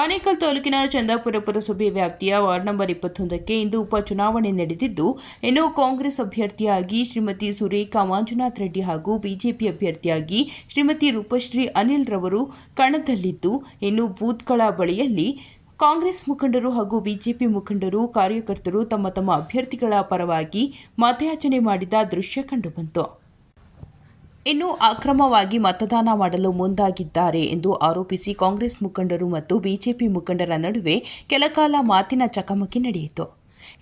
ಆನೇಕಲ್ ತಾಲೂಕಿನ ಚಂದಾಪುರ ಪುರಸಭೆ ವ್ಯಾಪ್ತಿಯ ವಾರ್ಡ್ ನಂಬರ್ 21ಕ್ಕೆ ಇಂದು ಉಪಚುನಾವಣೆ ನಡೆದಿದ್ದು, ಇನ್ನು ಕಾಂಗ್ರೆಸ್ ಅಭ್ಯರ್ಥಿಯಾಗಿ ಶ್ರೀಮತಿ ಸುರೇಖಾ ಮಂಜುನಾಥ್ ರೆಡ್ಡಿ ಹಾಗೂ ಬಿಜೆಪಿ ಅಭ್ಯರ್ಥಿಯಾಗಿ ಶ್ರೀಮತಿ ರೂಪಶ್ರೀ ಅನಿಲ್ ರವರು ಕಣದಲ್ಲಿದ್ದು, ಇನ್ನು ಬೂತ್ಗಳ ಬಳಿಯಲ್ಲಿ ಕಾಂಗ್ರೆಸ್ ಮುಖಂಡರು ಹಾಗೂ ಬಿಜೆಪಿ ಮುಖಂಡರು, ಕಾರ್ಯಕರ್ತರು ತಮ್ಮ ತಮ್ಮ ಅಭ್ಯರ್ಥಿಗಳ ಪರವಾಗಿ ಮತಯಾಚನೆ ಮಾಡಿದ ದೃಶ್ಯ ಕಂಡುಬಂತು. ಇನ್ನು ಅಕ್ರಮವಾಗಿ ಮತದಾನ ಮಾಡಲು ಮುಂದಾಗಿದ್ದಾರೆ ಎಂದು ಆರೋಪಿಸಿ ಕಾಂಗ್ರೆಸ್ ಮುಖಂಡರು ಮತ್ತು ಬಿಜೆಪಿ ಮುಖಂಡರ ನಡುವೆ ಕೆಲಕಾಲ ಮಾತಿನ ಚಕಮಕಿ ನಡೆಯಿತು.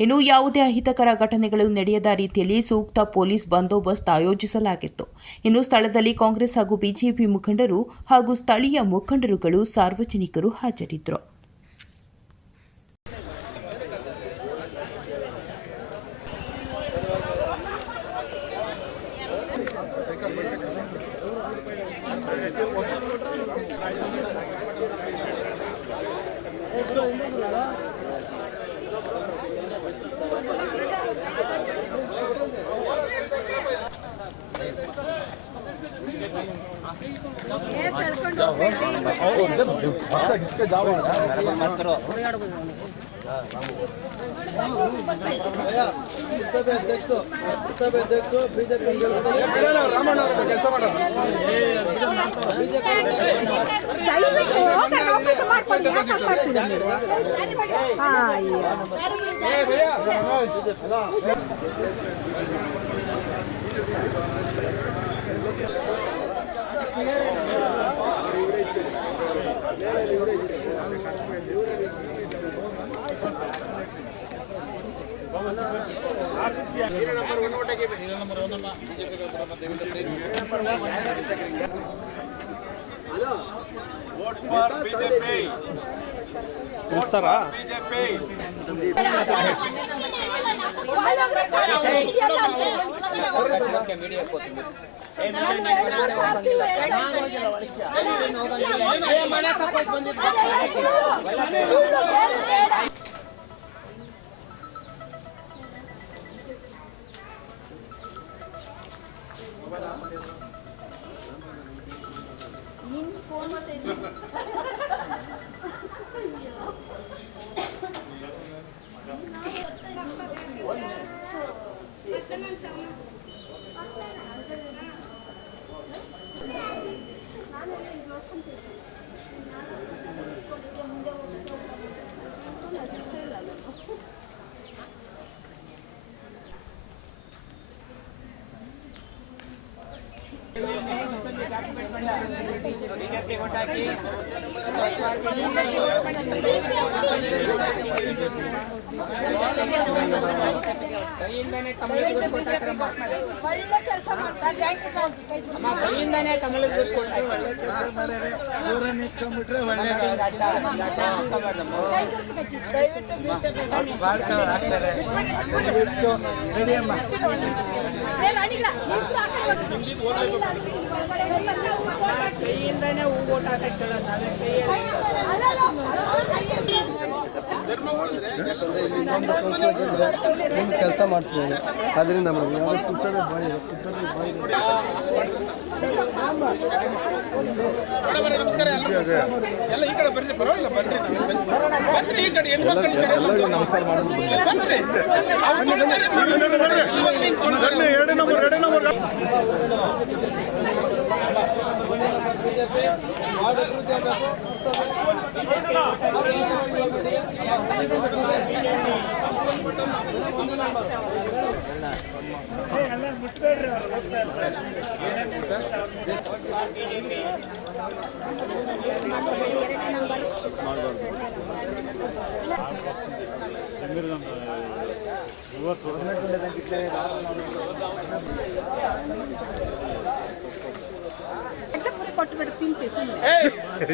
ಇನ್ನು ಯಾವುದೇ ಅಹಿತಕರ ಘಟನೆಗಳು ನಡೆಯದ ರೀತಿಯಲ್ಲಿ ಸೂಕ್ತ ಪೊಲೀಸ್ ಬಂದೋಬಸ್ತ್ ಆಯೋಜಿಸಲಾಗಿತ್ತು. ಇನ್ನು ಸ್ಥಳದಲ್ಲಿ ಕಾಂಗ್ರೆಸ್ ಹಾಗೂ ಬಿಜೆಪಿ ಮುಖಂಡರು ಹಾಗೂ ಸ್ಥಳೀಯ ಮುಖಂಡರುಗಳು, ಸಾರ್ವಜನಿಕರು ಹಾಜರಿದ್ದರು. Vote for BJP. Vote for BJP. ಕೆಲಸ ಮಾಡಿಸ್ಬೋದು. ಅದರಿಂದ ನಮಗೆ ನಮಸ್ಕಾರ. ಎಲ್ಲ ಈ ಕಡೆ ಬರ್ರಿ, ಪರವಾಗಿಲ್ಲ ಬರ್ರಿ, ಈ ಕಡೆ ಎಲ್ಲರಿಗೂ ನಮಸ್ಕಾರ ಮಾಡೋದು. ಎರಡೇ ನಂಬರ್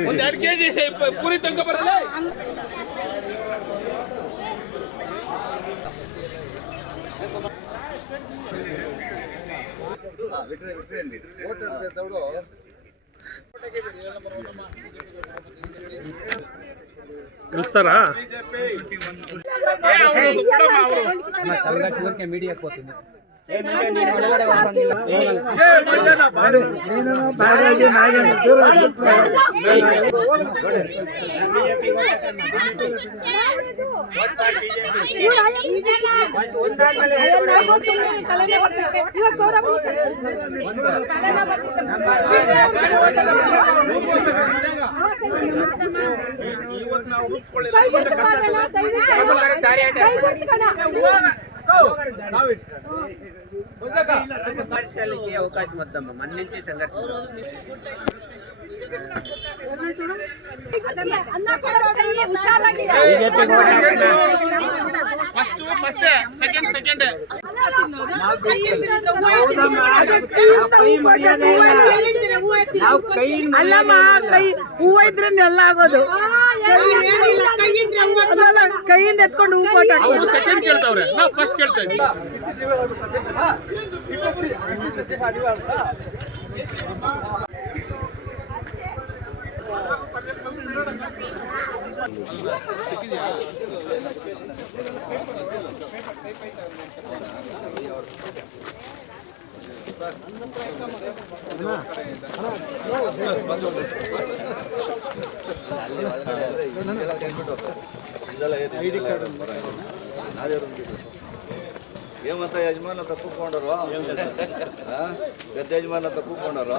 ಒಂದು 2 kg ಪೂರಿ ತನಕ ಬರಲ್ಲ. ಮೀಡಿಯಾ ಹೋಗ್ತೀನಿ. అవకాశం వద్దమ్మా మన నుంచి సంఘటన ಅಲ್ಲಮ್ಮ ಕೈ ಹೂವು ಇದ್ರೆ ಎಲ್ಲ ಆಗೋದು ಕೈಯಿಂದ ಎತ್ಕೊಂಡು ಹೂ ಕೊಟ್ಟು ಸೆಕೆಂಡ್ ಕೇಳ್ತಾವ್ರೆ ನಾವು ಫಸ್ಟ್ ಕೇಳ್ತಾ ಇದ್ದೀವಿ. ఏమంత యజమాని అంత కూకుండరు పెద్ద యజమాని అంత కూకుండరు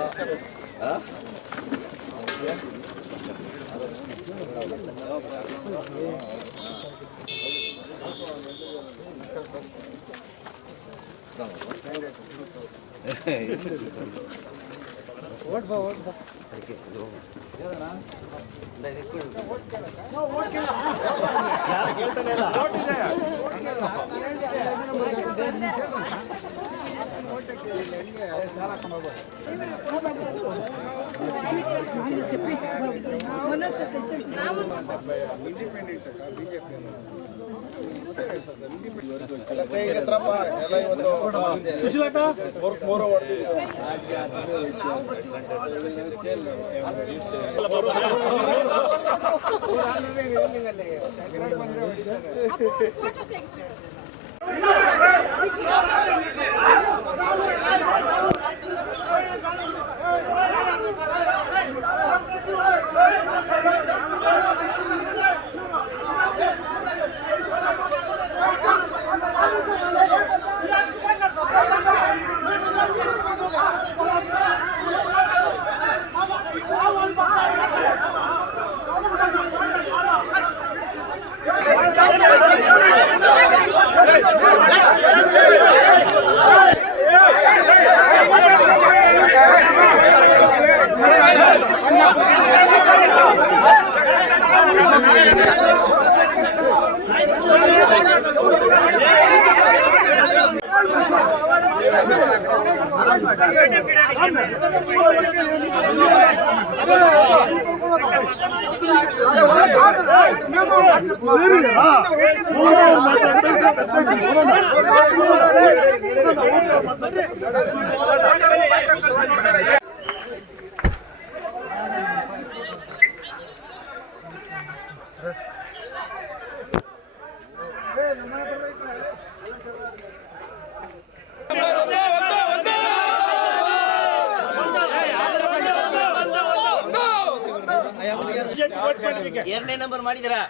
ಎರಡನೇ ನಂಬರ್ ಮಾಡಿದಿರಾ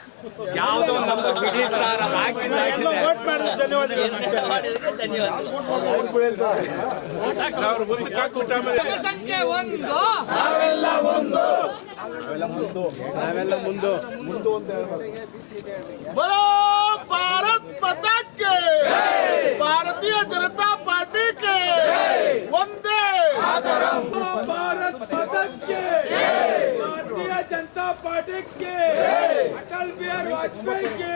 ಸಂಖ್ಯೆ 1 ನಾವೆಲ್ಲ ಮುಂದು ಅಂತ ಹೇಳ್ಬಾರ್ದು. बोलो भारत माता के भारतीय जनता पार्टी के वंदे भारत माता के भारतीय जनता पार्टी के अटल बिहारी वाजपेयी के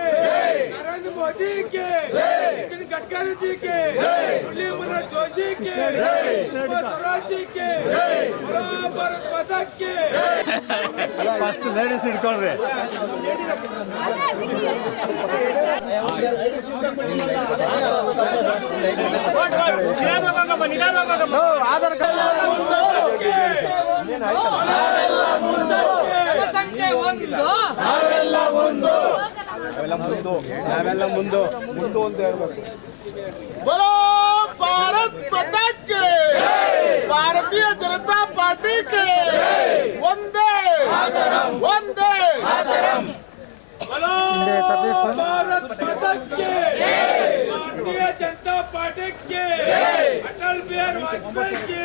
नरेंद्र मोदी के नितिन गडकरी जी के मुरली मनोहर जोशी के सुषमा स्वराज जी के बोलो भारत माता के ಫಸ್ಟ್ ಲೇಡೀಸ್ ಇಟ್ಕೊಂಡ್ರಿ ಆಧಾರ್ ಸಂಖ್ಯೆ 1 ನಾವೆಲ್ಲ ಮುಂದು ಅಂತ ಹೇಳ್ಬಾರ್ದು. बोलो भारत माता के भारतीय जनता पार्टी के वंदे ಒಂದೇ भारत माता की भारतीय जनता पार्टी की अटल बिहारी वाजपेयी की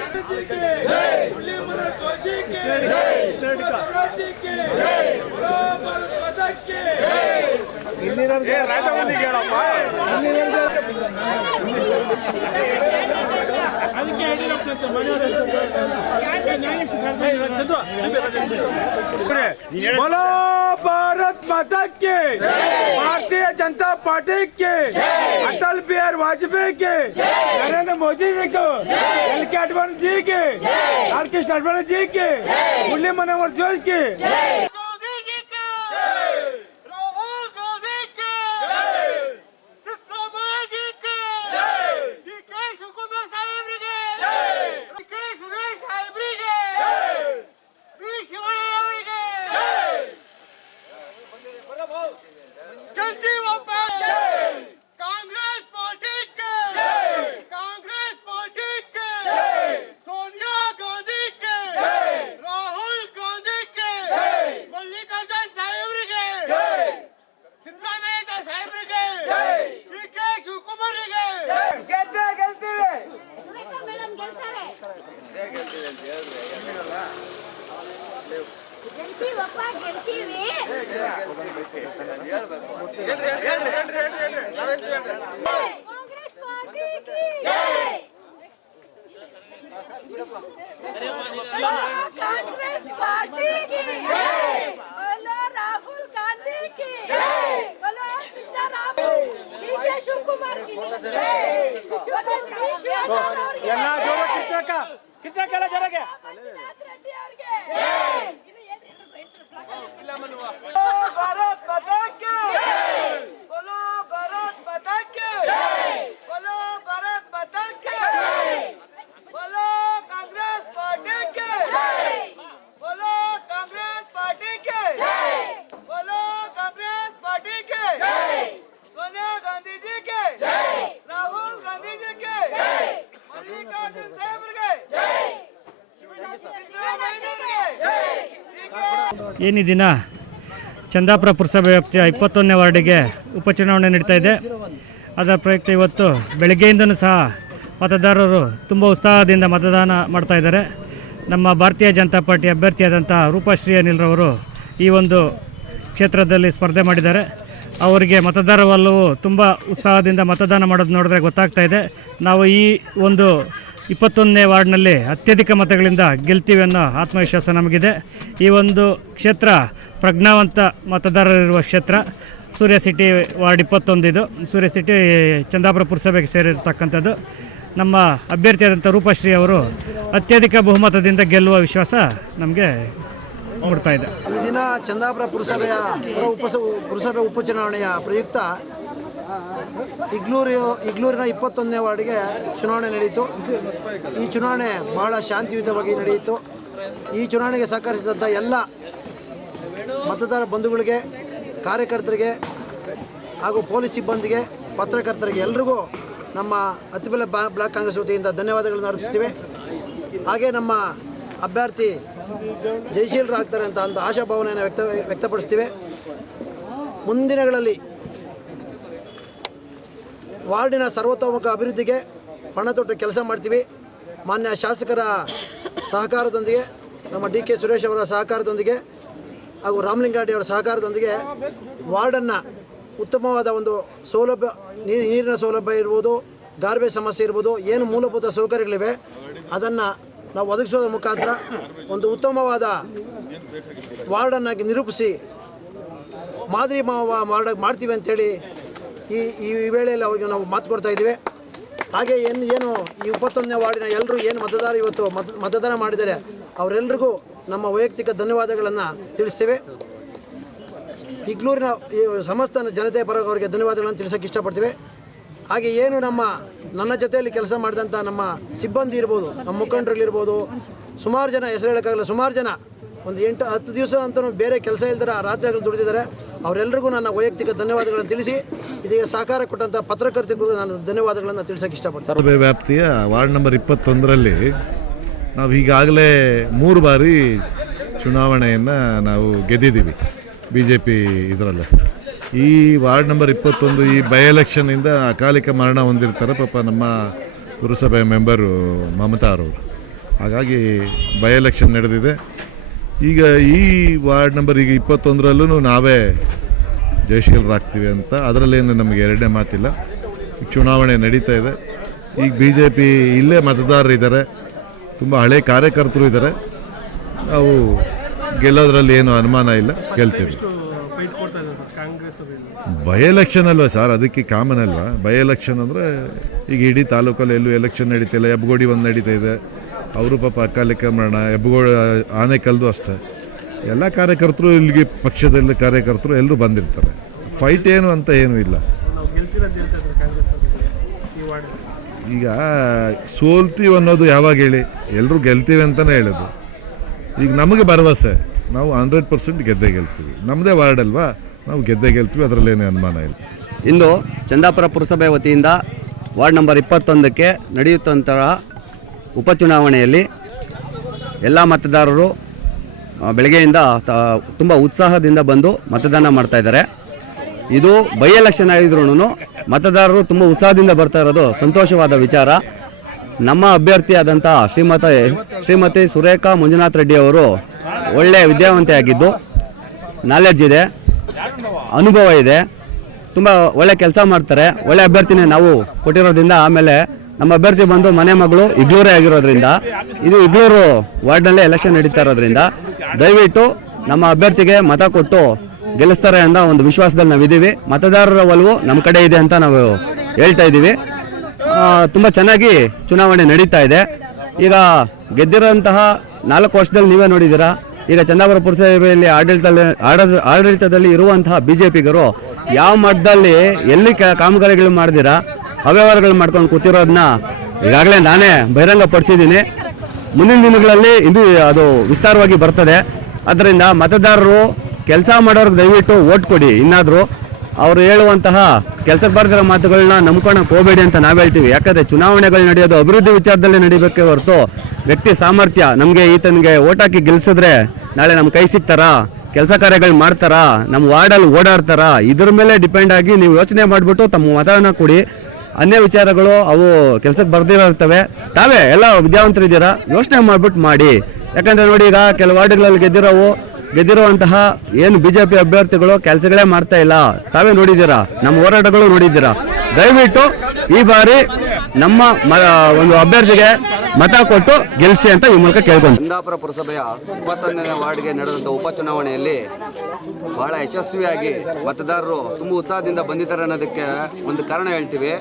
गांधी जी की मुरली मनोहर जोशी की स्वराज जी की भारत माता की ರಾಜಮಂದಿ ಕೇಳಪ್ಪ ಅದಕ್ಕೆ ಯಡಿಯೂರಪ್ಪ बोलो भारत माता की भारतीय जनता पार्टी के अटल बिहारी वाजपेयी के नरेंद्र मोदी जी को एल के अडवाणी जी के आर के अडवाणी जी के मुरली मनोहर जोशी के गांधी जी के राहुल गांधी के सिद्धरामಯ್ಯ जी के डी.के. ಶಿವಕುಮಾರ್ ಸಾಹೇಬ್ರಿಗೆ डी.के. ಸುರೇಶ್ ಸಾಹೇಬ್ರಿಗೆ ಬಿ. ಶಿವಣ್ಣ ಅವರಿಗೆ ಗೆಲ್ತಿ ವಾಪಸ್ ಕಾಂಗ್ರೆಸ್ ಪಾರ್ಟಿ के कांग्रेस पार्टी के सोनिया गांधी के राहुल गांधी के मल्लिकार्जुन साहेबರಿಗೆ ಸಿದ್ದರಾಮಯ್ಯ ಸಾಹೇಬರಿಗೆ ಡಿ.ಕೆ. ಶಿವಕುಮಾರ್ಗೆ ಗೆಲ್ತೀವಿ ಮೇಡಮ್ ಗೆಲ್ತಾರೆ ಗೆಲ್ತೀವಪ್ಪ ಗೆಲ್ತೀವಿ ಕಾಂಗ್ರೆಸ್ ಪಾರ್ಟಿಗೆ ಕಾಂಗ್ರೆಸ್ ಪಾರ್ಟಿಗೆ बोलो राहुल गांधी की बोलो सिद्धरामಯ್ಯ डी.के. ಶಿವಕುಮಾರ್ की बोलो ವಿಶ್ವನಾಥ್ ಅವರಿಗೆ ಎಲ್ಲ ಜೋರ ಕಿಚ್ಚಕ್ಕೆಲ್ಲ ಜರಗೆ ಮಂಜುನಾಥ್ ರೆಡ್ಡಿ ಅವರಿಗೆ ಇದು ಏನು भारत माता की बोलो भारत माता की बोलो भारत माता की बोलो कांग्रेस पार्टी के बोलो कांग्रेस पार्टी के बोलो कांग्रेस पार्टी के सोनिया गांधी जी के राहुल गांधी जी के मल्लिकार्जुन साहेबರಿಗೆ ಏನು ಈ ದಿನ ಚಂದಾಪುರ ಪುರಸಭೆ ವ್ಯಾಪ್ತಿಯ 21ನೇ ವಾರ್ಡಿಗೆ ಉಪಚುನಾವಣೆ ನಡೀತಾ ಇದೆ. ಅದರ ಪ್ರಯುಕ್ತ ಇವತ್ತು ಬೆಳಗ್ಗೆಯಿಂದನೂ ಸಹ ಮತದಾರರು ತುಂಬ ಉತ್ಸಾಹದಿಂದ ಮತದಾನ ಮಾಡ್ತಾ ಇದ್ದಾರೆ. ನಮ್ಮ ಭಾರತೀಯ ಜನತಾ ಪಾರ್ಟಿ ಅಭ್ಯರ್ಥಿಯಾದಂಥ ರೂಪಶ್ರೀ ಅನಿಲ್ರವರು ಈ ಒಂದು ಕ್ಷೇತ್ರದಲ್ಲಿ ಸ್ಪರ್ಧೆ ಮಾಡಿದ್ದಾರೆ. ಅವರಿಗೆ ಮತದಾರ ಒಲವು ತುಂಬ ಉತ್ಸಾಹದಿಂದ ಮತದಾನ ಮಾಡೋದು ನೋಡಿದ್ರೆ ಗೊತ್ತಾಗ್ತಾ ಇದೆ. ನಾವು ಈ ಒಂದು 21ನೇ ವಾರ್ಡ್ನಲ್ಲಿ ಅತ್ಯಧಿಕ ಮತಗಳಿಂದ ಗೆಲ್ತೀವಿ ಅನ್ನೋ ಆತ್ಮವಿಶ್ವಾಸ ನಮಗಿದೆ. ಈ ಒಂದು ಕ್ಷೇತ್ರ ಪ್ರಜ್ಞಾವಂತ ಮತದಾರರಿರುವ ಕ್ಷೇತ್ರ. ಸೂರ್ಯ ಸಿಟಿ ವಾರ್ಡ್ 21 ಇದು. ಸೂರ್ಯ ಸಿಟಿ ಚಂದಾಪುರ ಪುರಸಭೆಗೆ ಸೇರಿರ್ತಕ್ಕಂಥದ್ದು. ನಮ್ಮ ಅಭ್ಯರ್ಥಿಯಾದಂಥ ರೂಪಶ್ರೀ ಅವರು ಅತ್ಯಧಿಕ ಬಹುಮತದಿಂದ ಗೆಲ್ಲುವ ವಿಶ್ವಾಸ ನಮಗೆ ಮೂಡ್ತಾ ಇದೆ. ಈ ದಿನ ಚಂದಾಪುರ ಪುರಸಭೆಯ ಪುರಸಭೆ ಉಪಚುನಾವಣೆಯ ಪ್ರಯುಕ್ತ ಇಗ್ಲೂರಿನ 21ನೇ ವಾರ್ಡ್ಗೆ ಚುನಾವಣೆ ನಡೆಯಿತು. ಈ ಚುನಾವಣೆ ಬಹಳ ಶಾಂತಿಯುತವಾಗಿ ನಡೆಯಿತು. ಈ ಚುನಾವಣೆಗೆ ಸಹಕರಿಸಿದಂಥ ಎಲ್ಲ ಮತದಾರ ಬಂಧುಗಳಿಗೆ, ಕಾರ್ಯಕರ್ತರಿಗೆ ಹಾಗೂ ಪೊಲೀಸ್ ಸಿಬ್ಬಂದಿಗೆ, ಪತ್ರಕರ್ತರಿಗೆ ಎಲ್ರಿಗೂ ನಮ್ಮ ಅತ್ತಿಬೆಲೆ ಬ್ಲಾಕ್ ಕಾಂಗ್ರೆಸ್ ವತಿಯಿಂದ ಧನ್ಯವಾದಗಳನ್ನು ಅರ್ಪಿಸ್ತೀವಿ. ಹಾಗೆ ನಮ್ಮ ಅಭ್ಯರ್ಥಿ ಜಯಶೀಲರಾಗ್ತಾರೆ ಅಂತ ಆಶಾಭಾವನೆಯನ್ನು ವ್ಯಕ್ತಪಡಿಸ್ತೀವಿ. ಮುಂದಿನಗಳಲ್ಲಿ ವಾರ್ಡಿನ ಸರ್ವತೋಮುಖ ಅಭಿವೃದ್ಧಿಗೆ ಪಣ ತೊಟ್ಟು ಕೆಲಸ ಮಾಡ್ತೀವಿ. ಮಾನ್ಯ ಶಾಸಕರ ಸಹಕಾರದೊಂದಿಗೆ, ನಮ್ಮ ಡಿ.ಕೆ. ಸುರೇಶ್ ಅವರ ಸಹಕಾರದೊಂದಿಗೆ ಹಾಗೂ ರಾಮಲಿಂಗಾರೆಡ್ಡಿ ಅವರ ಸಹಕಾರದೊಂದಿಗೆ ವಾರ್ಡನ್ನು ಉತ್ತಮವಾದ ಒಂದು ಸೌಲಭ್ಯ, ನೀರಿನ ಸೌಲಭ್ಯ ಇರ್ಬೋದು, ಗಾರ್ಬೇಜ್ ಸಮಸ್ಯೆ ಇರ್ಬೋದು, ಏನು ಮೂಲಭೂತ ಸೌಕರ್ಯಗಳಿವೆ ಅದನ್ನು ನಾವು ಒದಗಿಸೋದ್ರ ಮುಖಾಂತರ ಒಂದು ಉತ್ತಮವಾದ ವಾರ್ಡನ್ನಾಗಿ ನಿರೂಪಿಸಿ ಮಾದರಿ ಮಾಡ್ತೀವಿ ಅಂಥೇಳಿ ಈ ವೇಳೆಯಲ್ಲಿ ಅವ್ರಿಗೆ ನಾವು ಮಾತು ಕೊಡ್ತಾ ಇದ್ದೀವಿ. ಹಾಗೆ ಏನು ಈ 21ನೇ ವಾರ್ಡಿನ ಎಲ್ಲರೂ ಏನು ಮತದಾರ ಇವತ್ತು ಮತದಾನ ಮಾಡಿದ್ದಾರೆ ಅವರೆಲ್ಲರಿಗೂ ನಮ್ಮ ವೈಯಕ್ತಿಕ ಧನ್ಯವಾದಗಳನ್ನು ತಿಳಿಸ್ತೇವೆ. ಇಗ್ಲೂರಿನ ಸಮಸ್ತ ಜನತೆ ಪರವಾಗಿ ಅವರಿಗೆ ಧನ್ಯವಾದಗಳನ್ನು ತಿಳಿಸೋಕ್ಕೆ ಇಷ್ಟಪಡ್ತೀವಿ. ಹಾಗೆ ಏನು ನನ್ನ ಜೊತೆಯಲ್ಲಿ ಕೆಲಸ ಮಾಡಿದಂಥ ನಮ್ಮ ಸಿಬ್ಬಂದಿ ಇರ್ಬೋದು, ನಮ್ಮ ಮುಖಂಡರುಗಳಿರ್ಬೋದು, ಸುಮಾರು ಜನ ಹೆಸರು ಹೇಳೋಕ್ಕಾಗಲ್ಲ, ಸುಮಾರು ಜನ ಒಂದು 8-10 ದಿವಸ ಅಂತಲೂ ಬೇರೆ ಕೆಲಸ ಇಲ್ದಿರ ರಾತ್ರಿಗಳು ದುಡಿದಿದ್ದಾರೆ. ಅವರೆಲ್ಲರಿಗೂ ನನ್ನ ವೈಯಕ್ತಿಕ ಧನ್ಯವಾದಗಳನ್ನು ತಿಳಿಸಿ ಇದೀಗ ಸಹಕಾರ ಕೊಟ್ಟಂಥ ಪತ್ರಕರ್ತರಿಗೂ ನಾನು ಧನ್ಯವಾದಗಳನ್ನು ತಿಳಿಸೋಕ್ಕೆ ಇಷ್ಟಪಡ್ತೀನಿ. ಸಭೆ ವ್ಯಾಪ್ತಿಯ ವಾರ್ಡ್ ನಂಬರ್ 21ರಲ್ಲಿ ನಾವು ಈಗಾಗಲೇ 3 ಬಾರಿ ಚುನಾವಣೆಯನ್ನು ನಾವು ಗೆದ್ದಿದ್ದೀವಿ BJP ಇದರಲ್ಲೇ. ಈ ವಾರ್ಡ್ ನಂಬರ್ 21 ಈ ಬೈ ಎಲೆಕ್ಷನ್ನಿಂದ ಅಕಾಲಿಕ ಮರಣ ಹೊಂದಿರ್ತಾರೆ ಪಾಪ ನಮ್ಮ ಪುರಸಭೆ ಮೆಂಬರು ಮಮತಾ ಅವರು. ಹಾಗಾಗಿ ಬೈ ಎಲೆಕ್ಷನ್ ನಡೆದಿದೆ. ಈಗ ಈ ವಾರ್ಡ್ ನಂಬರ್ ಈಗ 21ರಲ್ಲೂ ನಾವೇ ಜಯಶೀಲರಾಗ್ತೀವಿ ಅಂತ, ಅದರಲ್ಲೇನು ನಮಗೆ ಎರಡನೇ ಮಾತಿಲ್ಲ. ಈಗ ಚುನಾವಣೆ ನಡೀತಾ ಇದೆ. ಈಗ BJP ಇಲ್ಲೇ ಮತದಾರರು ಇದ್ದಾರೆ, ತುಂಬ ಹಳೆ ಕಾರ್ಯಕರ್ತರು ಇದ್ದಾರೆ. ನಾವು ಗೆಲ್ಲೋದ್ರಲ್ಲಿ ಏನು ಅನುಮಾನ ಇಲ್ಲ, ಗೆಲ್ತೀವಿ. ಬೈ ಎಲೆಕ್ಷನ್ ಅಲ್ವಾ ಸರ್, ಅದಕ್ಕೆ ಕಾಮನ್ ಅಲ್ವಾ. ಬೈ ಎಲೆಕ್ಷನ್ ಅಂದರೆ ಈಗ ಇಡೀ ತಾಲೂಕಲ್ಲಿ ಎಲ್ಲೂ ಎಲೆಕ್ಷನ್ ನಡೀತಿಲ್ಲ. ಹೆಬ್ಬಗೋಡಿ ಒಂದು ನಡೀತಾ ಇದೆ, ಅವರು ಪಾಪ ಅಕಾಲಿಕ ಮರಣ. ಹೆಬ್ಬಗೋಡಿ ಆನೆಕಲ್ದು ಅಷ್ಟೇ. ಎಲ್ಲ ಕಾರ್ಯಕರ್ತರು ಇಲ್ಲಿಗೆ ಪಕ್ಷದಲ್ಲಿ ಕಾರ್ಯಕರ್ತರು ಎಲ್ಲರೂ ಬಂದಿರ್ತಾರೆ. ಫೈಟ್ ಏನು ಅಂತ ಏನೂ ಇಲ್ಲ. ಈಗ ಸೋಲ್ತೀವಿ ಅನ್ನೋದು ಯಾವಾಗ ಹೇಳಿ, ಎಲ್ಲರೂ ಗೆಲ್ತೀವಿ ಅಂತಲೇ ಹೇಳೋದು. ಈಗ ನಮಗೆ ಭರವಸೆ, ನಾವು 100% ಗೆದ್ದೇ ಗೆಲ್ತೀವಿ. ನಮ್ಮದೇ ವಾರ್ಡ್ ಅಲ್ವಾ, ನಾವು ಗೆದ್ದೇ ಗೆಲ್ತೀವಿ, ಅದರಲ್ಲೇನೇ ಅನುಮಾನ ಇಲ್ಲ. ಇಂದು ಚಂದಾಪುರ ಪುರಸಭೆ ವತಿಯಿಂದ ವಾರ್ಡ್ ನಂಬರ್ 21ಕ್ಕೆ ನಡೆಯುತ್ತಂತಹ ಉಪಚುನಾವಣೆಯಲ್ಲಿ ಎಲ್ಲ ಮತದಾರರು ಬೆಳಗ್ಗೆಯಿಂದ ತುಂಬ ಉತ್ಸಾಹದಿಂದ ಬಂದು ಮತದಾನ ಮಾಡ್ತಾ ಇದ್ದಾರೆ. ಇದು ಬೈ ಎಲೆಕ್ಷನ್ ಆಗಿದ್ರೂ ಮತದಾರರು ತುಂಬ ಉತ್ಸಾಹದಿಂದ ಬರ್ತಾ ಇರೋದು ಸಂತೋಷವಾದ ವಿಚಾರ. ನಮ್ಮ ಅಭ್ಯರ್ಥಿಯಾದಂಥ ಶ್ರೀಮತಿ ಸುರೇಖಾ ಮಂಜುನಾಥ್ ರೆಡ್ಡಿ ಅವರು ಒಳ್ಳೆಯ ವಿದ್ಯಾವಂತೆ ಆಗಿದ್ದು, ನಾಲೆಡ್ಜ್ ಇದೆ, ಅನುಭವ ಇದೆ, ತುಂಬ ಒಳ್ಳೆ ಕೆಲಸ ಮಾಡ್ತಾರೆ. ಒಳ್ಳೆ ಅಭ್ಯರ್ಥಿನೇ ನಾವು ಕೊಟ್ಟಿರೋದ್ರಿಂದ, ಆಮೇಲೆ ನಮ್ಮ ಅಭ್ಯರ್ಥಿ ಬಂದು ಮನೆ ಮಗಳು ಇಗ್ಲೂರೇ ಆಗಿರೋದ್ರಿಂದ, ಇದು ಇಗ್ಲೂರು ವಾರ್ಡ್ನಲ್ಲೇ ಎಲೆಕ್ಷನ್ ನಡೀತಾ ಇರೋದ್ರಿಂದ ದಯವಿಟ್ಟು ನಮ್ಮ ಅಭ್ಯರ್ಥಿಗೆ ಮತ ಕೊಟ್ಟು ಗೆಲ್ಲಿಸ್ತಾರೆ ಅನ್ನೋ ಒಂದು ವಿಶ್ವಾಸದಲ್ಲಿ ನಾವಿದ್ದೀವಿ. ಮತದಾರರ ಒಲವು ನಮ್ಮ ಕಡೆ ಇದೆ ಅಂತ ನಾವು ಹೇಳ್ತಾ ಇದ್ದೀವಿ. ತುಂಬ ಚೆನ್ನಾಗಿ ಚುನಾವಣೆ ನಡೀತಾ ಇದೆ. ಈಗ ಗೆದ್ದಿರೋಂತಹ 4 ವರ್ಷದಲ್ಲಿ ನೀವೇ ನೋಡಿದ್ದೀರಾ. ಈಗ ಚಂದಾಪುರ ಪುರಸಭೆಯಲ್ಲಿ ಆಡಳಿತದಲ್ಲಿ ಇರುವಂತಹ BJPಗರು ಯಾವ ಮಟ್ಟದಲ್ಲಿ ಎಲ್ಲಿ ಕಾಮಗಾರಿಗಳು ಮಾಡಿದಿರಾ, ಅವ್ಯವಹಾರಗಳು ಮಾಡ್ಕೊಂಡು ಕೂತಿರೋದನ್ನ ಈಗಾಗಲೇ ನಾನೇ ಬಹಿರಂಗ ಪಡಿಸಿದ್ದೀನಿ. ಮುಂದಿನ ದಿನಗಳಲ್ಲಿ ಇದು ಅದು ವಿಸ್ತಾರವಾಗಿ ಬರ್ತದೆ. ಆದ್ದರಿಂದ ಮತದಾರರು ಕೆಲಸ ಮಾಡೋರ್ಗೆ ದಯವಿಟ್ಟು ಓಟ್ ಕೊಡಿ. ಇನ್ನಾದರೂ ಅವರು ಹೇಳುವಂತಹ ಕೆಲಸಕ್ಕೆ ಬರ್ದಿರೋ ಮಾತುಗಳನ್ನ ನಂಬ್ಕೊಳಕ್ಕೆ ಹೋಗಬೇಡಿ ಅಂತ ನಾವು ಹೇಳ್ತೀವಿ. ಯಾಕಂದರೆ ಚುನಾವಣೆಗಳು ನಡೆಯೋದು ಅಭಿವೃದ್ಧಿ ವಿಚಾರದಲ್ಲಿ ನಡೀಬೇಕೇ ಹೊರತು ವ್ಯಕ್ತಿ ಸಾಮರ್ಥ್ಯ, ನಮಗೆ ಈತನಿಗೆ ಓಟ್ ಹಾಕಿ ಗೆಲ್ಲಿಸಿದ್ರೆ ನಾಳೆ ನಮ್ಮ ಕೈ ಸಿಗ್ತಾರಾ, ಕೆಲಸ ಕಾರ್ಯಗಳು ಮಾಡ್ತಾರಾ, ನಮ್ಮ ವಾರ್ಡಲ್ಲಿ ಓಡಾಡ್ತಾರಾ, ಇದ್ರ ಮೇಲೆ ಡಿಪೆಂಡ್ ಆಗಿ ನೀವು ಯೋಚನೆ ಮಾಡಿಬಿಟ್ಟು ತಮ್ಮ ಮತವನ್ನು ಕೊಡಿ. ಅನ್ಯ ವಿಚಾರಗಳು ಅವು ಕೆಲಸಕ್ಕೆ ಬರ್ದಿರೋ ಇರ್ತವೆ. ತಾವೇ ಎಲ್ಲ ವಿದ್ಯಾವಂತರಿದ್ದೀರಾ, ಯೋಚನೆ ಮಾಡಿಬಿಟ್ಟು ಮಾಡಿ. ಯಾಕಂದರೆ ನೋಡಿ, ಈಗ ಕೆಲವು ವಾರ್ಡ್ಗಳಲ್ಲಿ ಗೆದ್ದಿರುವಂತಹ ಏನು BJP ಅಭ್ಯರ್ಥಿಗಳು ಕೆಲಸಗಳೇ ಮಾಡ್ತಾ ಇಲ್ಲ. ತಾವೇ ನೋಡಿದ್ದೀರಾ, ನಮ್ಮ ಹೋರಾಟಗಳು ನೋಡಿದ್ದೀರಾ. ದಯವಿಟ್ಟು ಈ ಬಾರಿ ನಮ್ಮ ಒಂದು ಅಭ್ಯರ್ಥಿಗೆ ಮತ ಕೊಟ್ಟು ಗೆಲ್ಲಿಸಿ ಅಂತ ಈ ಮೂಲಕ ಕೇಳ್ಕೊಂಡು. ಚಂದಾಪುರ ಪುರಸಭೆಯ 21ನೇ ವಾರ್ಡ್ಗೆ ನಡೆದಂಥ ಉಪಚುನಾವಣೆಯಲ್ಲಿ ಬಹಳ ಯಶಸ್ವಿಯಾಗಿ ಮತದಾರರು ತುಂಬ ಉತ್ಸಾಹದಿಂದ ಬಂದಿದ್ದಾರೆ ಅನ್ನೋದಕ್ಕೆ ಒಂದು ಕಾರಣ ಹೇಳ್ತೀವಿ.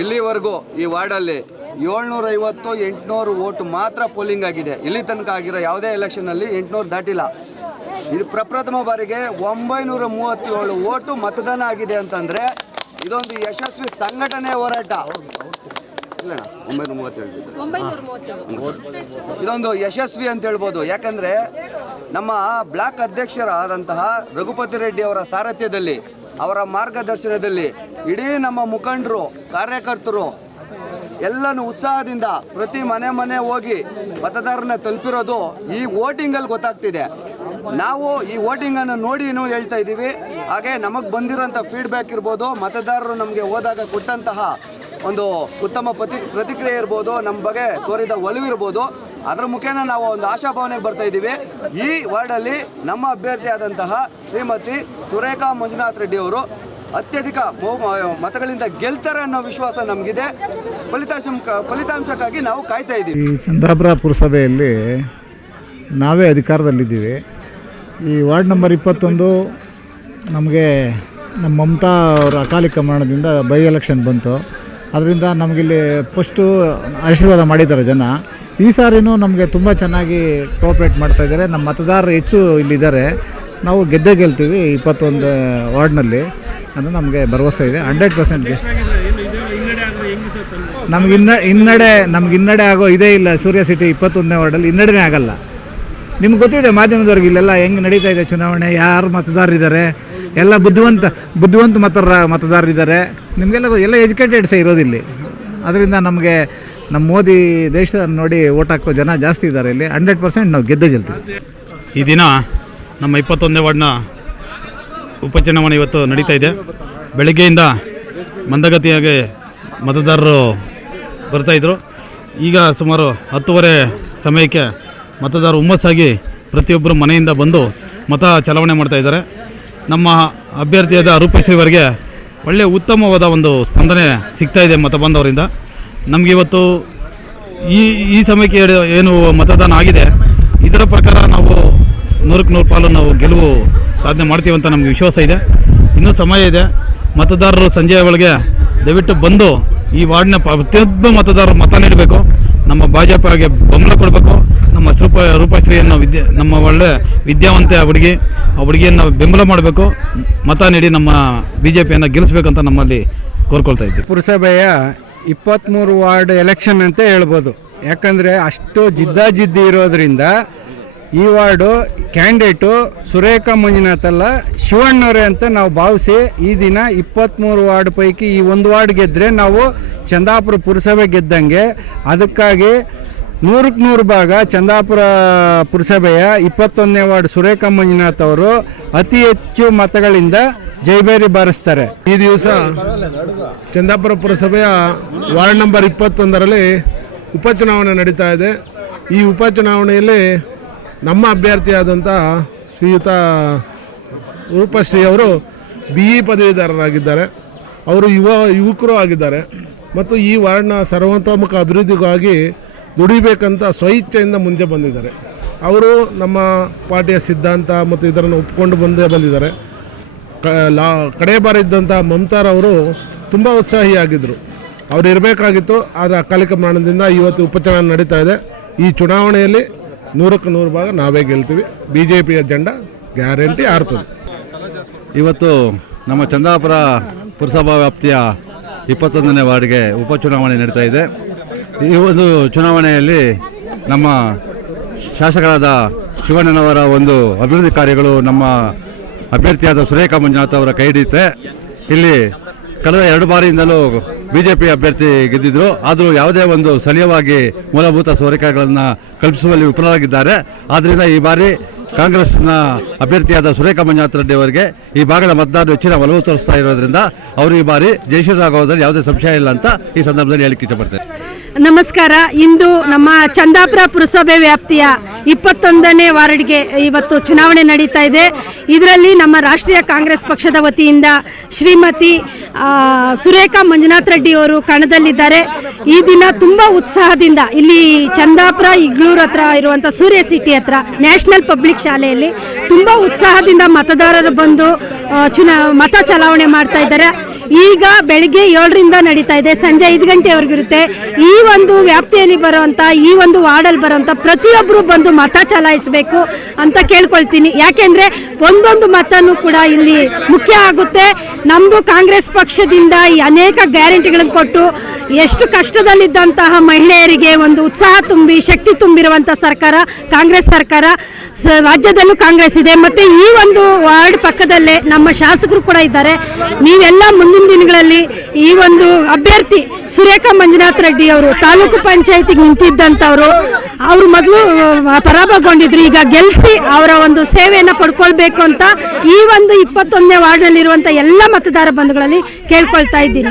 ಇಲ್ಲಿವರೆಗೂ ಈ ವಾರ್ಡಲ್ಲಿ 750 800 ವೋಟ್ ಮಾತ್ರ ಪೋಲಿಂಗ್ ಆಗಿದೆ. ಇಲ್ಲಿ ತನಕ ಆಗಿರೋ ಯಾವುದೇ ಎಲೆಕ್ಷನಲ್ಲಿ 800 ದಾಟಿಲ್ಲ. ಇದು ಪ್ರಪ್ರಥಮ ಬಾರಿಗೆ 937 ವೋಟು ಮತದಾನ ಆಗಿದೆ ಅಂತಂದರೆ ಇದೊಂದು ಯಶಸ್ವಿ ಸಂಘಟನೆ ಹೋರಾಟ. ಇಲ್ಲ 937 ಇದೊಂದು ಯಶಸ್ವಿ ಅಂತ ಹೇಳ್ಬೋದು. ಯಾಕಂದರೆ ನಮ್ಮ ಬ್ಲಾಕ್ ಅಧ್ಯಕ್ಷರಾದಂತಹ ರಘುಪತಿ ರೆಡ್ಡಿ ಅವರ ಸಾರಥ್ಯದಲ್ಲಿ, ಅವರ ಮಾರ್ಗದರ್ಶನದಲ್ಲಿ ಇಡೀ ನಮ್ಮ ಮುಖಂಡರು, ಕಾರ್ಯಕರ್ತರು ಎಲ್ಲನೂ ಉತ್ಸಾಹದಿಂದ ಪ್ರತಿ ಮನೆ ಹೋಗಿ ಮತದಾರರನ್ನ ತಲುಪಿರೋದು ಈ ವೋಟಿಂಗಲ್ಲಿ ಗೊತ್ತಾಗ್ತಿದೆ. ನಾವು ಈ ವೋಟಿಂಗನ್ನು ನೋಡಿ ಹೇಳ್ತಾ ಇದ್ದೀವಿ. ಹಾಗೆ ನಮಗೆ ಬಂದಿರೋಂಥ ಫೀಡ್ಬ್ಯಾಕ್ ಇರ್ಬೋದು, ಮತದಾರರು ನಮಗೆ ಹೋದಾಗ ಕೊಟ್ಟಂತಹ ಒಂದು ಉತ್ತಮ ಪ್ರತಿಕ್ರಿಯೆ ಇರ್ಬೋದು, ನಮ್ಮ ಬಗ್ಗೆ ತೋರಿದ ಒಲವಿರ್ಬೋದು, ಅದರ ಮುಖೇನ ನಾವು ಒಂದು ಆಶಾಭಾವನೆಗೆ ಬರ್ತಾ ಇದ್ದೀವಿ. ಈ ವಾರ್ಡಲ್ಲಿ ನಮ್ಮ ಅಭ್ಯರ್ಥಿಯಾದಂತಹ ಶ್ರೀಮತಿ ಸುರೇಖಾ ಮಂಜುನಾಥ್ ರೆಡ್ಡಿ ಅವರು ಅತ್ಯಧಿಕ ಮತಗಳಿಂದ ಗೆಲ್ತಾರೆ ಅನ್ನೋ ವಿಶ್ವಾಸ ನಮಗಿದೆ. ಫಲಿತಾಂಶಕ್ಕಾಗಿ ನಾವು ಕಾಯ್ತಾ ಇದ್ದೀವಿ. ಈ ಚಂದಾಪುರ ಪುರಸಭೆಯಲ್ಲಿ ನಾವೇ ಅಧಿಕಾರದಲ್ಲಿದ್ದೀವಿ. ಈ ವಾರ್ಡ್ ನಂಬರ್ 21 ನಮಗೆ ನಮ್ಮ ಮಮತಾ ಅವರ ಅಕಾಲಿಕ ಮರಣದಿಂದ ಬೈ ಎಲೆಕ್ಷನ್ ಬಂತು. ಅದರಿಂದ ನಮಗಿಲ್ಲಿ ಫಸ್ಟು ಆಶೀರ್ವಾದ ಮಾಡಿದ್ದಾರೆ ಜನ. ಈ ಸಾರಿನೂ ನಮಗೆ ತುಂಬ ಚೆನ್ನಾಗಿ ಕೋಆಪ್ರೇಟ್ ಮಾಡ್ತಾಯಿದ್ದಾರೆ. ನಮ್ಮ ಮತದಾರರು ಹೆಚ್ಚು ಇಲ್ಲಿದ್ದಾರೆ. ನಾವು ಗೆದ್ದೇ ಗೆಲ್ತೀವಿ 21 ವಾರ್ಡ್ನಲ್ಲಿ ಅನ್ನೋ ನಮಗೆ ಭರವಸೆ ಇದೆ. 100% ನಮ್ಗೆ ಹಿನ್ನಡೆ ಆಗೋ ಇದೇ ಇಲ್ಲ. ಸೂರ್ಯ ಸಿಟಿ 21ನೇ ವಾರ್ಡಲ್ಲಿ ಹಿನ್ನಡೆನೇ ಆಗಲ್ಲ. ನಿಮ್ಗೆ ಗೊತ್ತಿದೆ ಮಾಧ್ಯಮದವ್ರಿಗೆ ಇಲ್ಲೆಲ್ಲ ಹೆಂಗೆ ನಡೀತಾ ಇದೆ ಚುನಾವಣೆ, ಯಾರು ಮತದಾರರಿದ್ದಾರೆ, ಎಲ್ಲ ಬುದ್ಧಿವಂತ ಮತದಾರರಿದ್ದಾರೆ. ನಿಮಗೆಲ್ಲ ಎಜುಕೇಟೆಡ್ಸೇ ಇರೋದಿಲ್ಲಿ. ಅದರಿಂದ ನಮಗೆ ನಮ್ಮ ಮೋದಿ ದೇಶ ನೋಡಿ ಓಟ್ ಹಾಕೋ ಜನ ಜಾಸ್ತಿ ಇದ್ದಾರೆ ಇಲ್ಲಿ. 100% ನಾವು ಗೆದ್ದೇ ಗೆಲ್ತೀವಿ. ಈ ದಿನ ನಮ್ಮ 21ನೇ ವಾರ್ಡ್ನ ಉಪಚುನಾವಣೆ ಇವತ್ತು ನಡೀತಾ ಇದೆ. ಬೆಳಗ್ಗೆಯಿಂದ ಮಂದಗತಿಯಾಗಿ ಮತದಾರರು ಬರ್ತಾಯಿದ್ರು. ಈಗ ಸುಮಾರು 10:30 ಸಮಯಕ್ಕೆ ಮತದಾರರು ಹುಮ್ಮಸ್ಸಾಗಿ ಪ್ರತಿಯೊಬ್ಬರು ಮನೆಯಿಂದ ಬಂದು ಮತ ಚಲಾವಣೆ ಮಾಡ್ತಾಯಿದ್ದಾರೆ. ನಮ್ಮ ಅಭ್ಯರ್ಥಿಯಾದ ರೂಪಶ್ರೀವರಿಗೆ ಒಳ್ಳೆಯ ಉತ್ತಮವಾದ ಒಂದು ಸ್ಪಂದನೆ ಸಿಗ್ತಾ ಇದೆ ಮತ ಬಂದವರಿಂದ. ನಮಗೆ ಇವತ್ತು ಈ ಸಮಯಕ್ಕೆ ಏನು ಮತದಾನ ಆಗಿದೆ, ಇದರ ಪ್ರಕಾರ ನಾವು 100ಕ್ಕೆ 100 ಪಾಲು ನಾವು ಗೆಲುವು ಸಾಧನೆ ಮಾಡ್ತೀವಿ ಅಂತ ನಮಗೆ ವಿಶ್ವಾಸ ಇದೆ. ಇನ್ನೂ ಸಮಯ ಇದೆ. ಮತದಾರರು ಸಂಜೆಯ ಒಳಗೆ ದಯವಿಟ್ಟು ಬಂದು ಈ ವಾರ್ಡ್ನ ಪ್ರತಿಯೊಬ್ಬ ಮತದಾರರು ಮತ ನೀಡಬೇಕು. ನಮ್ಮ ಭಾಜಪಗೆ ಬೆಂಬಲ ಕೊಡಬೇಕು. ನಮ್ಮ ರೂಪಶ್ರೀಯನ್ನು ನಮ್ಮ ಒಳ್ಳೆ ವಿದ್ಯಾವಂತೆ ಆ ಹುಡುಗಿಯನ್ನು ಬೆಂಬಲ ಮಾಡಬೇಕು. ಮತ ನೀಡಿ ನಮ್ಮ BJPಯನ್ನು ಗೆಲ್ಲಿಸಬೇಕಂತ ನಮ್ಮಲ್ಲಿ ಕೋರ್ಕೊಳ್ತಾ ಇದ್ದೀವಿ. ಪುರಸಭೆಯ 23 ವಾರ್ಡ್ ಎಲೆಕ್ಷನ್ ಅಂತ ಹೇಳ್ಬೋದು. ಯಾಕಂದರೆ ಅಷ್ಟು ಜಿದ್ದಾಜಿದ್ದಿ ಇರೋದ್ರಿಂದ ಈ ವಾರ್ಡು ಕ್ಯಾಂಡಿಡೇಟು ಸುರೇಖಾ ಮಂಜುನಾಥ್ ಅಲ್ಲ, ಶಿವಣ್ಣವರೇ ಅಂತ ನಾವು ಭಾವಿಸಿ ಈ ದಿನ 23 ವಾರ್ಡ್ ಪೈಕಿ ಈ ಒಂದು ವಾರ್ಡ್ ಗೆದ್ದರೆ ನಾವು ಚಂದಾಪುರ ಪುರಸಭೆ ಗೆದ್ದಂಗೆ. ಅದಕ್ಕಾಗಿ 100ಕ್ಕೆ 100 ಭಾಗ ಚಂದಾಪುರ ಪುರಸಭೆಯ 21ನೇ ವಾರ್ಡ್ ಸುರೇಖಾ ಮಂಜುನಾಥ್ ಅವರು ಅತಿ ಹೆಚ್ಚು ಮತಗಳಿಂದ ಜೈಬೇರಿ ಬಾರಿಸ್ತಾರೆ. ಈ ದಿವಸ ಚಂದಾಪುರ ಪುರಸಭೆಯ ವಾರ್ಡ್ ನಂಬರ್ 21ರಲ್ಲಿ ಉಪಚುನಾವಣೆ ನಡೀತಾ ಇದೆ. ಈ ಉಪಚುನಾವಣೆಯಲ್ಲಿ ನಮ್ಮ ಅಭ್ಯರ್ಥಿಯಾದಂಥ ಶ್ರೀಯುತ ರೂಪಶ್ರೀ ಅವರು BE ಪದವೀಧರರಾಗಿದ್ದಾರೆ. ಅವರು ಯುವಕರು ಆಗಿದ್ದಾರೆ ಮತ್ತು ಈ ವಾರ್ಡ್ನ ಸರ್ವತೋಮುಖ ಅಭಿವೃದ್ಧಿಗಾಗಿ ದುಡಿಬೇಕಂತ ಸ್ವಇಚ್ಛೆಯಿಂದ ಮುಂದೆ ಬಂದಿದ್ದಾರೆ. ಅವರು ನಮ್ಮ ಪಾರ್ಟಿಯ ಸಿದ್ಧಾಂತ ಮತ್ತು ಇದನ್ನು ಒಪ್ಪಿಕೊಂಡು ಬಂದಿದ್ದಾರೆ. ಕಡೆ ಬಾರಿ ಇದ್ದಂಥ ಮಮತಾರವರು ತುಂಬ ಉತ್ಸಾಹಿಯಾಗಿದ್ದರು. ಅವರು ಇರಬೇಕಾಗಿತ್ತು. ಆದರೆ ಅಕಾಲಿಕ ಮರಣದಿಂದ ಇವತ್ತು ಉಪಚುನಾವಣೆ ನಡೀತಾ ಇದೆ. ಈ ಚುನಾವಣೆಯಲ್ಲಿ 100ಕ್ಕೆ 100 ಭಾಗ ನಾವೇ ಗೆಲ್ತೀವಿ. BJPಯ ಜೆಂಡಾ ಗ್ಯಾರಂಟಿ ಆರ್ತದೆ. ಇವತ್ತು ನಮ್ಮ ಚಂದಾಪುರ ಪುರಸಭಾ ವ್ಯಾಪ್ತಿಯ 21ನೇ ವಾರ್ಡ್ಗೆ ಉಪಚುನಾವಣೆ ನಡೀತಾ ಇದೆ. ಈ ಒಂದು ಚುನಾವಣೆಯಲ್ಲಿ ನಮ್ಮ ಶಾಸಕರಾದ ಶಿವಣ್ಣನವರ ಒಂದು ಅಭಿವೃದ್ಧಿ ಕಾರ್ಯಗಳು ನಮ್ಮ ಅಭ್ಯರ್ಥಿಯಾದ ಸುರೇಖಾ ಮಂಜುನಾಥ್ ಅವರ ಕೈ ಹಿಡಿಯುತ್ತೆ. ಇಲ್ಲಿ ಕಳೆದ 2 ಬಾರಿಯಿಂದಲೂ BJP ಅಭ್ಯರ್ಥಿ ಗೆದ್ದಿದ್ರು. ಆದರೂ ಯಾವುದೇ ಒಂದು ಸ್ಥಳೀಯವಾಗಿ ಮೂಲಭೂತ ಸೌಕರ್ಯಗಳನ್ನು ಕಲ್ಪಿಸುವಲ್ಲಿ ವಿಫಲರಾಗಿದ್ದಾರೆ. ಆದ್ದರಿಂದ ಈ ಬಾರಿ ಕಾಂಗ್ರೆಸ್ನ ಅಭ್ಯರ್ಥಿಯಾದ ಸುರೇಖಾ ಮಂಜುನಾಥ್ ರೆಡ್ಡಿ ಅವರಿಗೆ ಈ ಭಾಗದ ಮತದಾರರು ಹೆಚ್ಚಿನ ಒಲವು ತೋರಿಸ್ತಾ ಇರೋದ್ರಿಂದ ಅವರು ಈ ಬಾರಿ ಜಯಶೀಲರಾಗೋದ್ರಲ್ಲಿ ಯಾವುದೇ ಸಂಶಯ ಇಲ್ಲ ಅಂತ ಈ ಸಂದರ್ಭದಲ್ಲಿ ಹೇಳಿಕ್ಕೆ ಇಷ್ಟಪಡ್ತೇನೆ. ನಮಸ್ಕಾರ. ಇಂದು ನಮ್ಮ ಚಂದಾಪುರ ಪುರಸಭೆ ವ್ಯಾಪ್ತಿಯ 21ನೇ ವಾರ್ಡ್ಗೆ ಇವತ್ತು ಚುನಾವಣೆ ನಡೀತಾ ಇದೆ. ಇದರಲ್ಲಿ ನಮ್ಮ ರಾಷ್ಟ್ರೀಯ ಕಾಂಗ್ರೆಸ್ ಪಕ್ಷದ ವತಿಯಿಂದ ಶ್ರೀಮತಿ ಸುರೇಖಾ ಮಂಜುನಾಥ್ ರೆಡ್ಡಿ ಅವರು ಕಣದಲ್ಲಿದ್ದಾರೆ. ಈ ದಿನ ತುಂಬ ಉತ್ಸಾಹದಿಂದ ಇಲ್ಲಿ ಚಂದಾಪುರ ಇಗ್ಲೂರು ಹತ್ರ ಇರುವಂಥ ಸೂರ್ಯ ಸಿಟಿ ಹತ್ರ ನ್ಯಾಷನಲ್ ಪಬ್ಲಿಕ್ ಶಾಲೆಯಲ್ಲಿ ತುಂಬ ಉತ್ಸಾಹದಿಂದ ಮತದಾರರು ಬಂದು ಮತ ಚಲಾವಣೆ ಮಾಡ್ತಾ ಇದ್ದಾರೆ. ಈಗ ಬೆಳಗ್ಗೆ 7ರಿಂದ ನಡೀತಾ ಇದೆ, ಸಂಜೆ 5 ಗಂಟೆವರೆಗಿರುತ್ತೆ. ಈ ಒಂದು ವ್ಯಾಪ್ತಿಯಲ್ಲಿ ಬರುವಂಥ ಈ ಒಂದು ವಾರ್ಡಲ್ಲಿ ಬರುವಂಥ ಪ್ರತಿಯೊಬ್ಬರು ಬಂದು ಮತ ಚಲಾಯಿಸಬೇಕು ಅಂತ ಕೇಳ್ಕೊಳ್ತೀನಿ. ಯಾಕೆಂದರೆ ಒಂದೊಂದು ಮತನೂ ಕೂಡ ಇಲ್ಲಿ ಮುಖ್ಯ ಆಗುತ್ತೆ. ನಮ್ಮದು ಕಾಂಗ್ರೆಸ್ ಪಕ್ಷದಿಂದ ಈ ಅನೇಕ ಗ್ಯಾರಂಟಿಗಳನ್ನು ಕೊಟ್ಟು ಎಷ್ಟು ಕಷ್ಟದಲ್ಲಿದ್ದಂತಹ ಮಹಿಳೆಯರಿಗೆ ಒಂದು ಉತ್ಸಾಹ ತುಂಬಿ ಶಕ್ತಿ ತುಂಬಿರುವಂಥ ಸರ್ಕಾರ ಕಾಂಗ್ರೆಸ್ ಸರ್ಕಾರ. ರಾಜ್ಯದಲ್ಲೂ ಕಾಂಗ್ರೆಸ್ ಇದೆ ಮತ್ತು ಈ ಒಂದು ವಾರ್ಡ್ ಪಕ್ಕದಲ್ಲೇ ನಮ್ಮ ಶಾಸಕರು ಕೂಡ ಇದ್ದಾರೆ. ನೀವೆಲ್ಲ ಮುಂದಿನ ದಿನಗಳಲ್ಲಿ ಈ ಒಂದು ಅಭ್ಯರ್ಥಿ ಸುರೇಖಾ ಮಂಜುನಾಥ್ ರೆಡ್ಡಿ ಅವರು ತಾಲೂಕು ಪಂಚಾಯತಿಗೆ ನಿಂತಿದ್ದಂಥವ್ರು, ಅವರು ಮೊದಲು ಪರಾಭವಗೊಂಡಿದ್ರು. ಈಗ ಗೆಲ್ಲಿಸಿ ಅವರ ಒಂದು ಸೇವೆಯನ್ನು ಪಡ್ಕೊಳ್ಬೇಕು ಅಂತ ಈ ಒಂದು 21ನೇ ವಾರ್ಡ್ನಲ್ಲಿರುವಂಥ ಎಲ್ಲ ಮತದಾರ ಬಂಧುಗಳಲ್ಲಿ ಕೇಳ್ಕೊಳ್ತಾ ಇದ್ದೀನಿ.